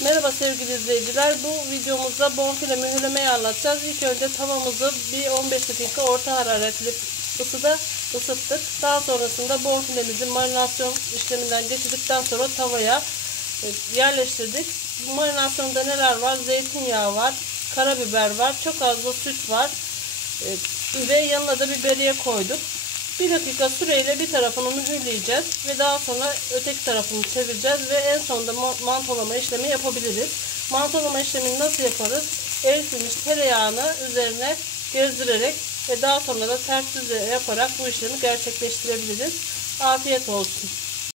Merhaba sevgili izleyiciler. Bu videomuzda bonfile mühürlemeyi anlatacağız. İlk önce tavamızı bir 15 dakika orta hararetli ısıda ısıttık. Daha sonrasında bonfilemizi marinasyon işleminden geçirdikten sonra tavaya yerleştirdik. Bu marinasyonda neler var? Zeytinyağı var, karabiber var, çok az da süt var ve yanına da biberiye koyduk. 1 dakika süreyle bir tarafını mühürleyeceğiz ve daha sonra öteki tarafını çevireceğiz ve en sonunda mantolama işlemi yapabiliriz. Mantolama işlemini nasıl yaparız? Eritilmiş tereyağını üzerine gezdirerek ve daha sonra da ters düz yaparak bu işlemi gerçekleştirebiliriz. Afiyet olsun.